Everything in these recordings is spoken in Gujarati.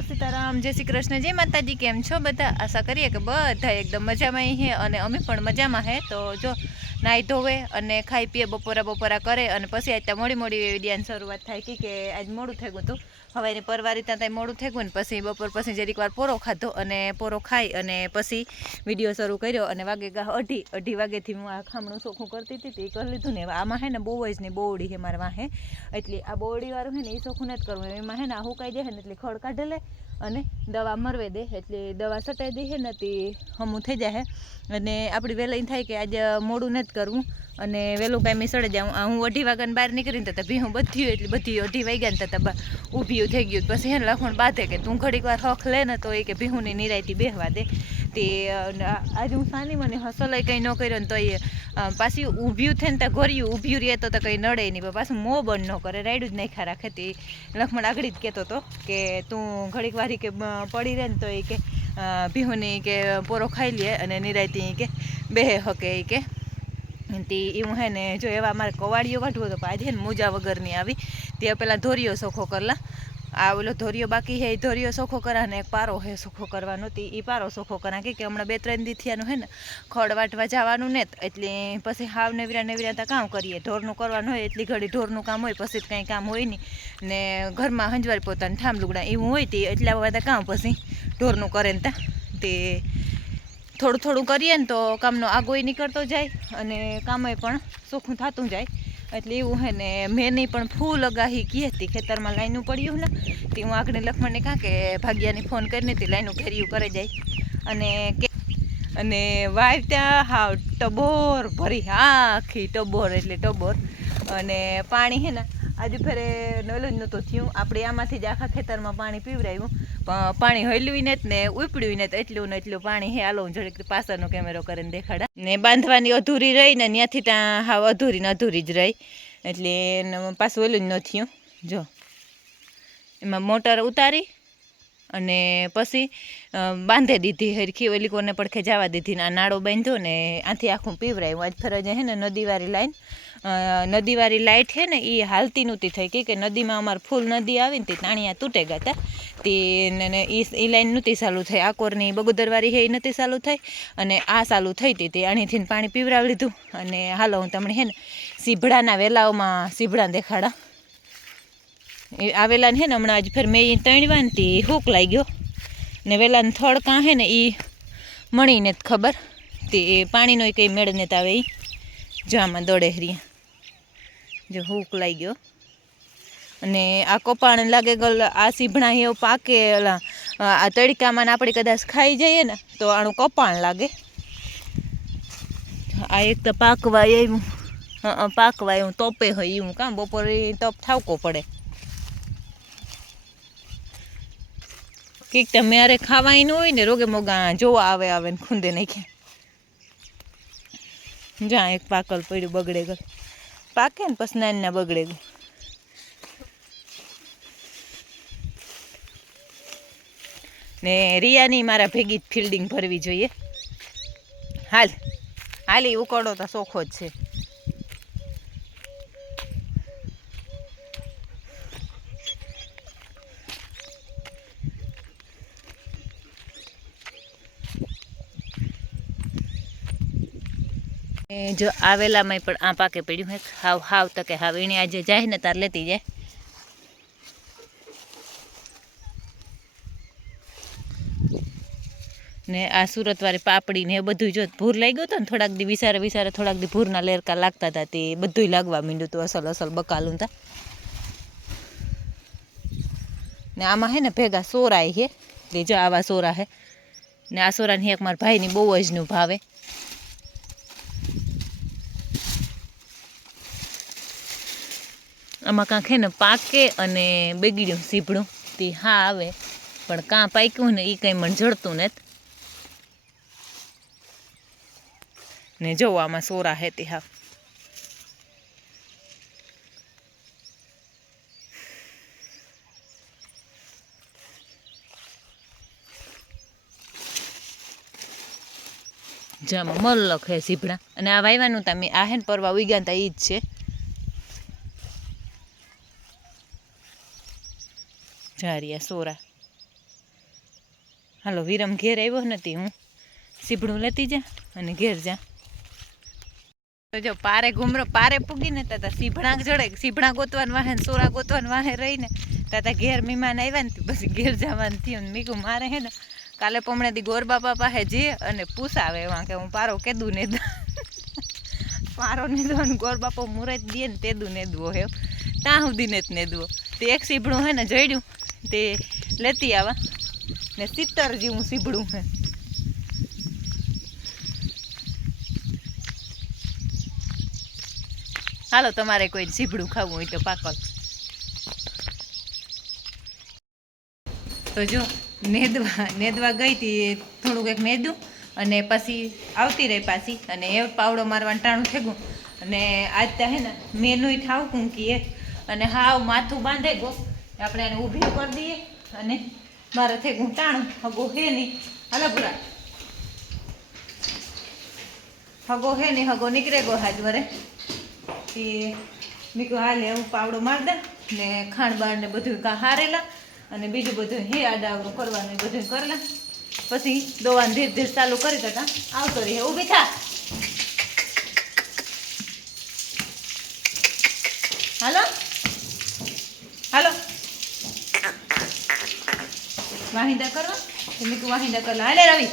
સીતારામ, જય શ્રી કૃષ્ણ, જય માતાજી, કેમ છો બધા? આશા કરીએ કે બધા એકદમ મજામાં હે અને અમે પણ મજામાં હે. તો જો નાહી ધોવે અને ખાઈ પીએ, બપોરા બપોરા કરે અને પછી આજ ત્યાં મોડી મોડી વિડિયાની શરૂઆત થાય કે કે આજ મોડું થઈ ગયું હતું. હવે એની પરવારી ત્યાં ત્યાં મોડું થઈ ગયું ને પછી બપોર પછી જરીક વાર પોરો ખાધો અને પોરો ખાઈ અને પછી વીડિયો શરૂ કર્યો અને વાગે ગા અઢી અઢી વાગેથી હું આ ખામણું ચોખ્ખું કરતી હતી ઈ કરી લીધું ને આમાં હે ને બહુ જ ને બોવડી હે મારા વાહે. એટલે આ બોવડીવાળું હે ને એ ચોખ્ખું નથી કરવું, એમાં હે ને આ હુકાઈ જાય ને એટલે ખડ કાઢે લે અને દવા મરવે દે, એટલે દવા સટાઈ દે ને તે હમું થઈ જાય અને આપણી વહેલા થાય કે આજે મોડું નથી કરવું અને વહેલું કાંઈ મેં સડે જાઉં હું અઢી વાગ્યાને બહાર નીકળીને તો ભીહું બધી એટલે બધી અઢી વાગ્યા ને તો ઊભી થઈ ગયું. પછી એને લખણ બાંધે કે તું ઘડીક વાર હખ લે ને તો એ કે ભીહુંની નિરાયતી બેહવા દે. તે આજે હું સાની મને હસલાય કંઈ ન કર્યો ને તો એ પાછી ઊભ્યું થઈને ત્યાં ઘોર્યું ઊભ્યું રહે તો કંઈ નડે નહીં. પાછું મોં બંધ ન કરે, રાયડું જ નાખ્યા રાખે તે. લખમણ આગળ જ કહેતો હતો કે, તું ઘડીક વારી કે પડી રહે ને તો એ કે ભીહુની કે, પોરો ખાઈ લે અને નિરાયતી કે, બેહે હકે એ કે. તે એવું હે ને, જો એવા મારે કવાડીઓ કાઢવો હતો પણ આજે ને મોજા વગરની આવી. તે પહેલાં ધોરીઓ સોખો કરલા. આ ઓલો ધોરિયો બાકી હે એ ધોરિયો સોખો કરા ને એક પારો હે સોખો કરવાનો. તે એ પારો સોખો કરા કે હમણાં બે ત્રણ દીથિયાનું હે ને, ખડ વાટવા જવાનું ને. એટલે પછી હાવ નેવરા નેવરા તા કામ કરીએ. ઢોરનું કરવાનું હોય, એટલી ઘડી ઢોરનું કામ હોય, પછી કાંઈ કામ હોય નહીં. ને ઘરમાં હંજવારી પોતાનું ઠામ લુગડા એવું હોય તે, એટલા બધા કામ પછી ઢોરનું કરે ને તા. તે થોડું થોડું કરીએ ને તો કામનો આગોય નીકળતો જાય અને કામે પણ સોખું થતું જાય. એટલે એવું હે ને મેં નહીં પણ ફૂલ અગાહી કી હતી, ખેતરમાં લાઈનું પડ્યું ને, તે હું આગળ લખમણને કાં કે ભાગ્યાની ફોન કરીને તે લાઈનું ઘેર્યું કરે જાય. અને કે અને વાઈફ ત્યાં હાવ ટબોર ભરી, આખી ટબોર એટલે ટબોર. અને પાણી હે ને આજે ફેરે નોલું જ નહોતું થયું. આપણે આમાંથી જ આખા ખેતરમાં પાણી પીવરાયું. પણ પાણી હલવી ને જ ને ઉપડ્યું ને એટલું ને એટલું પાણી હે. આલો હું પાછળનો કેમેરો કરીને દેખાડા. ને બાંધવાની અધૂરી રહી ને ત્યાંથી ત્યાં હાવ અધૂરી ને અધૂરી જ રહી. એટલે પાછું ઓલું જ ન થયું. જો, એમાં મોટર ઉતારી અને પછી બાંધે દીધી હરખી ઓલી કોને પડખે જવા દીધી ને આ નાળો બાંધ્યો ને આથી આખું પીવરાયું. આજ ફરજ હે ને નદીવાળી લાઈન નદીવાળી લાઇટ છે ને એ હાલતી નહોતી થઈ. કે નદીમાં અમારે ફૂલ નદી આવી ને તે તાણિયા તૂટે ગયા હતા તે ને- એ લાઈન નહોતી ચાલુ થઈ. આકોરની બગોદરવાળી છે એ નહોતી ચાલુ થઈ. અને આ ચાલુ થઈ હતી તે આણીથી પાણી પીવરાવી લીધું. અને હાલો હું તમને છે ને, સીભડાના વેલાઓમાં સીભડા દેખાડા. એ આવેલા ને, હમણાં આજ ફેર મેં એ તણવા ને તે હૂક લાગ્યો ને વેલાને થળ કાં હે ને એ મળીને જ ખબર. તે પાણીનો કંઈ મેળ ને આવે એ જો દોડે હરિયા જો હૂક લાગ્યો અને આ કપાણ લાગે ગલ, આ સીભણા એવો પાકે ઓલા આ તડકામાં આપણે કદાચ ખાઈ જઈએ ને, તો આનું કપાણ લાગે. આ એક તો પાકવા એવું પાકવા એવું તપે હોય એવું કામ બપોરે તપ ઠાવકો પડે. કંઈક તમે અરે ખાવાય હોય ને, રોગે મોગા જોવા આવે આવે ને ખૂંદે નાખે જ્યાં એક પાકલ પડ્યું બગડે ગયું પાકે ને પછી નાની ના બગડે ને રિયાની મારા ભેગી જ ફિલ્ડિંગ ભરવી જોઈએ. હાલ. હાલ એ ઉકળો તો સોખો જ છે. જો આવેલામાંય પણ આ પાકે પડ્યું હે. હાવ હાવ તો કે હાવ. એણે આજે જાય ને તાર લેતી જાય. ને આ સુરતવાળી પાપડી ને એ બધું જો ભૂર લાગ્યો હતો ને થોડાક દી વિસારે વિસારે, થોડાક દી ભૂરના લેરકા લાગતા હતા તે બધુંય લાગવા માંડ્યું હતું અસલ અસલ બકાલું તા. ને આમાં હે ને ભેગા સોરાય હે. એટલે જો આવા સોરા હે. ને આ સોરાની એક મારા ભાઈની બહુ જ નું ભાવે. આમાં હે ને પાકે અને બગડ્યું સીપડું તે હા આવે. પણ કાં પાક્યું ને એ કંઈ મને જડતું નથી ને જો આમાં સોરા હે તે હા. જેમાં મલ્લક હે સીપડા અને આ વાયવાનું તમે આ હે પરવા ઉગ્યા તા એ જ છે. જારિયા સોરા. હાલો, વિરમ ઘેર આવ્યો નથી હું. સીભડું લેતી જા અને ઘેર જા. તો જો, પારે ઘુમરો, પારે પૂગીને તાતા સીભણાક જડે સીભણા ગોતવાનું વાહે સોરા ગોતવાનું વાહે રહીને તાતા ઘેર મહેમાન આવ્યા ને પછી ઘેર જવાનું થયું મીકું મારે હે ને કાલે પમણેથી ગોર બાપા પાસે જે અને પૂછાવે એમાં કે હું પારો કેદું ને. પારો ને દો ને ગોર બાપો મુરત દે ને તેદું ને દુઓ હે ત્યાં સુધી ને જ ને દુઓ તે એક સીભડું હે ને જડ્યું તે લેતી આવા. ને સિત્તર જેવું સીભડું હે હાલો, તમારે કોઈ સીભડું ખાવું હોય તો પાકલ. તો જો, નેદવા નેદવા ગઈ હતી થોડુંક એક નેદું અને પછી આવતી રહી પાછી અને એ પાવડો મારવાનું ટાણું થેગું અને આજ ત્યાં હે ને મેનુય ઠાવકું કીએ અને હાવ માથું બાંધે ગો આપણે એને ઊભી કરી દઈએ અને મારે થઈ ઘૂંટાણું હગો હે નહીં. હાલો બુરા હગો હે નહીં, હગો નીકળે ગો હાજ વરે. એ મીકો હાલે હું પાવડો માર દે ને ખાંડ બાણ ને બધું કા હારેલા અને બીજું બધું હે આડાવડું કરવાનું, એ બધું કરેલા પછી દોવાને ધીરે ધીરે ચાલુ કરી દેતા. આવતો રહે, ઊભી થા. હાલો. વાહિંદા કરવા? મેં કહ્યું વાહિંદા કરવા. હાલે રવિ.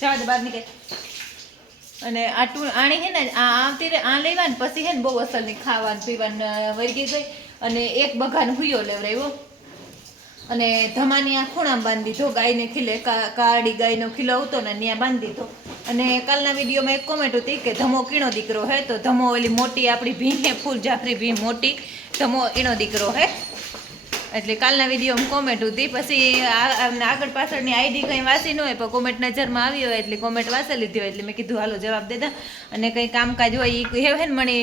જવા દે, બહાર નીકળે. અને આ ટુ આણી હે ને, આ આવતી આ લેવા ને પછી હે ને બહુ અસલની ખાવાનું, પીવાનું વળગી ગઈ અને એક બગાન હુયો લેવડાવ્યો. અને ધમાની આ ખૂણામાં બાંધી દીધો, ગાયને ખીલે કાળી ગાયનો ખીલો આવતો ને ત્યાં બાંધી દીધો. અને કાલના વિડીયોમાં એક કોમેન્ટ હતી કે, ધમો કીણો દીકરો હે? તો ધમો ઓલી મોટી, આપણી ભીમ હે ફૂલ જાફરી ભીં મોટી, ધમો એનો દીકરો હે? એટલે કાલના વિડીયોમાં કોમેન્ટ હતી પછી આગળ પાછળની આઈડી કંઈ વાંચી ન હોય, પણ કોમેન્ટ નજરમાં આવી હોય એટલે કોમેન્ટ વાંચી લીધી હોય એટલે મેં કીધું, હાલો, જવાબ દેતા અને કંઈ કામકાજ હોય એ હે ને, મને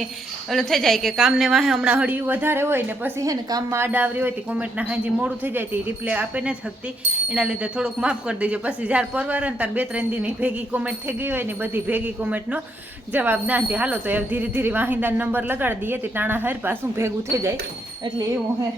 ઓલું થઈ જાય કે કામને વાહે હમણાં હળિયું વધારે હોય ને, પછી હે ને, કામમાં આડાવરી હોય તે કોમેન્ટના હાજી મોડું થઈ જાય તે રિપ્લે આપે ન થતી એના લીધે થોડુંક માફ કરી દેજો. પછી જ્યારે પરવાર ને તાર બે ત્રણ દીની ભેગી કોમેન્ટ થઈ ગઈ હોય ને બધી ભેગી કોમેન્ટનો જવાબ ના હાલો, તો એ ધીરે ધીરે વાહિંદાનો નંબર લગાડી દઈએ તે ટાણા હેર પાછું ભેગું થઈ જાય. એટલે એવું હે.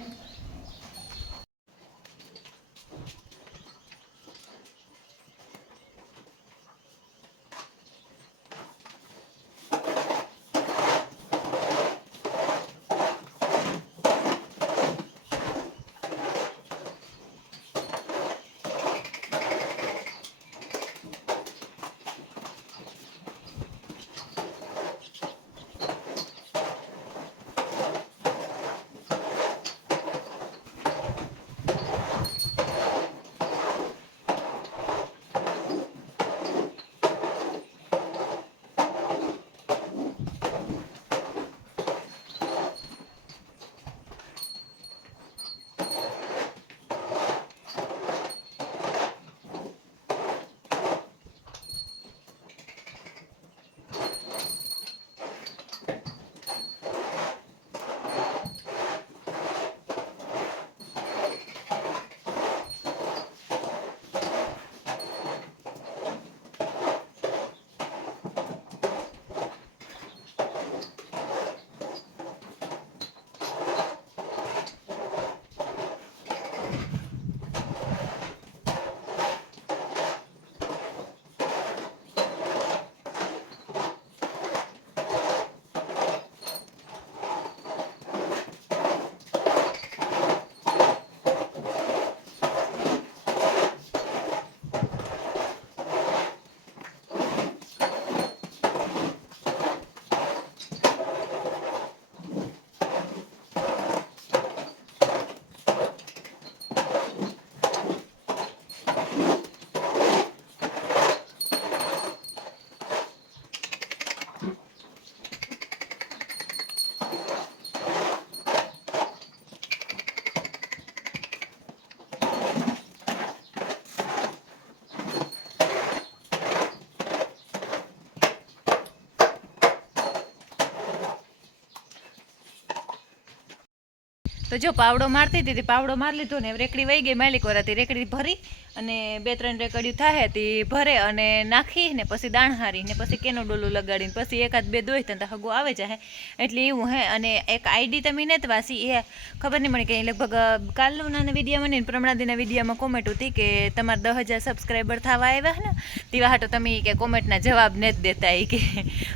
તો જો પાવડો મારતી હતી પાવડો મારી લીધો ને, રેકડી વહી ગઈ માલિક વરાતી રેકડી ભરી અને બે ત્રણ રેકડીયું થાય તે ભરે અને નાખી ને પછી દાણ હારી ને પછી કેનો ડોલું લગાડીને પછી એકાદ બે દોઈ તને હગું આવે જાય એટલે એવું હે અને એક આઈડી તમે નથી વાસી, એ ખબર નહીં મને કે લગભગ કાલનું નાના વિડીયામાં નહીં પ્રમણાદીના વિડીયામાં કોમેન્ટ હતી કે તમારે દસ હજાર સબસ્ક્રાઈબર થવા આવ્યા ને, તેવા હાટો તમે કે કોમેન્ટના જવાબ નથી દેતા એ કે.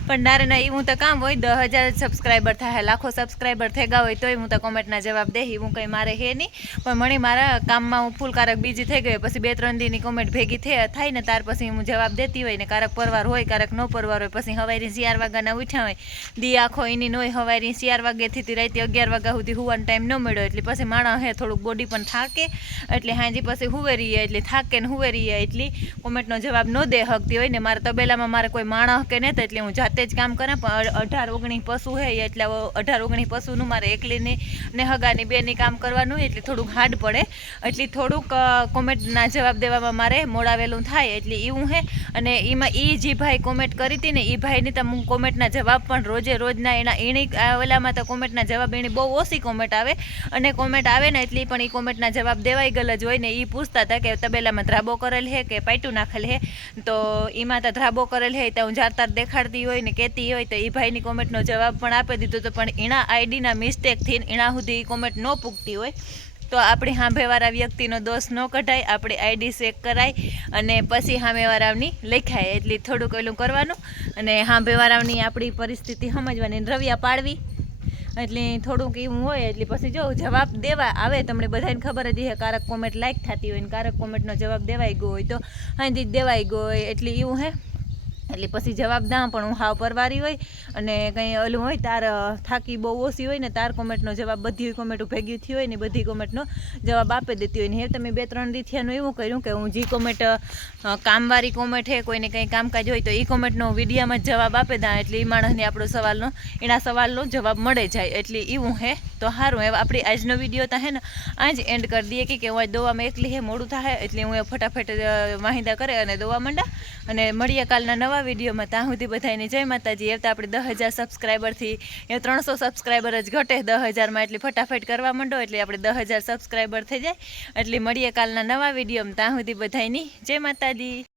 પણ નારે ના એવું તો કામ હોય, દસ હજાર સબસ્ક્રાઈબર થાય લાખો સબસ્ક્રાઈબર થઈ ગયા હોય તોય હું તો કોમેન્ટના જવાબ દે હું કંઈ મારે હે નહીં. પણ મને મારા કામમાં હું ફૂલ કારક બીજી થઈ ગઈ, પછી બે ત્રણ દીની કોમેન્ટ ભેગી થાય ને ત્યાર પછી હું જવાબ દેતી હોય ને કારક પરવાર હોય, કારક ન પરવાર હોય, પછી હવારી ચાર વાગ્યાના ઉઠ્યા હોય. દી આખો એની નોય હવારી ચાર વાગ્યાથી રાતે અગિયાર વાગ્યા સુધી હુવાનો ટાઈમ ન મળ્યો, એટલે પછી માણસ હે થોડુંક બોડી પણ થાકે, એટલે હાજી પછી હુવે રહીએ એટલે થાકે ને હુવે એટલી કોમેન્ટનો જવાબ ન દે હકતી હોય ને મારા તબેલામાં મારે કોઈ માણસ કે નહીં એટલે હું જાતે જ કામ કરા, પણ અઢાર ઓગણીસ પશુ હે, એટલે અઢાર ઓગણીસ પશુનું મારે એકલીની ને હગાની બેની કામ કરવાનું એટલે થોડુંક હાર્ડ પડે. એટલે થોડુંક કોમેન્ટના જવાબ દેવામાં મારે મોડાવેલું થાય એટલે એવું હે. અને એમાં એ જે ભાઈ કોમેન્ટ કરી હતી ને એ ભાઈની તો હું કોમેન્ટના જવાબ પણ રોજે રોજના એના એણે ઓલામાં તો કોમેન્ટના જવાબ એની બહુ ઓછી કોમેન્ટ આવે. અને કોમેન્ટ આવે ને એટલી પણ એ કોમેન્ટના જવાબ દેવાઈ ગયેલા જ હોય ને એ પૂછતા હતા કે તબેલામાં ધ્રાબો કરેલ હે કે પાઇટું નાખેલ હે? તો એમાં તો ધ્રાબો કરેલ હે તો હું જારતાર દેખાડતી હોય ને કહેતી હોય તો એ ભાઈની કોમેન્ટનો જવાબ પણ આપી દીધો તો પણ એના આઈડીના મિસ્ટેકથી એના સુધી એ કોમેન્ટ ન પૂગતી હોય, તો આપણી સાંભેવાળા વ્યક્તિનો દોષ ન કઢાય, આપણી આઈડી ચેક કરાય અને પછી સામેવાળાની લખાય. એટલે થોડુંક એલું કરવાનું અને સાંભેવાળાની આપણી પરિસ્થિતિ સમજવાની રવિયા પાડવી. એટલે થોડુંક એવું હોય, એટલે પછી જો જવાબ દેવા આવે, તમને બધાને ખબર જ છે કારક કોમેન્ટ લાઈક થતી હોય ને કારક કોમેન્ટનો જવાબ દેવાઈ ગયો હોય તો અહીંથી દેવાઈ ગયો હોય, એટલે એવું હે. એટલે પછી જવાબ ના, પણ હું હાવ પરવારી હોય અને કંઈ ઓલું હોય, તાર થાકી બહુ ઓછી હોય ને, તાર કોમેન્ટનો જવાબ, બધી કોમેન્ટો ભેગી થઈ હોય ને બધી કોમેન્ટનો જવાબ આપી દેતી હોય ને. હે, તમે બે ત્રણ દીથિયાનું એવું કર્યું કે હું જે કોમેન્ટ કામવાળી કોમેન્ટ હે, કોઈને કંઈ કામકાજ હોય તો એ કોમેન્ટનો વિડીયામાં જ જવાબ આપી દા એટલે એ માણસને આપણો સવાલનો, એના સવાલનો જવાબ મળે જાય, એટલે એવું હે તો સારું હવે આપણી આજનો વીડિયો તો હે ને, આજ એન્ડ કરી દઈએ કે હું આજ દોવામાં એકલી હે, મોડું થાય, એટલે હું એ ફટાફટ વાહિંદા કરે અને દોવા માંડા અને મળીએ કાલના નવા વિડીયોમાં ત્યાં સુધી બધાને જય માતાજી. એ તો આપણે દસ હજાર સબસ્ક્રાઈબરથી એ ત્રણસો સબસ્ક્રાઈબર જ ઘટે દસ હજારમાં. એટલે ફટાફટ કરવા માંડો. એટલે આપણે દસ હજાર સબસ્ક્રાઈબર થઈ જાય. એટલે મળીએ કાલના નવા વિડીયોમાં. ત્યાં સુધી બધાની જય માતાજી.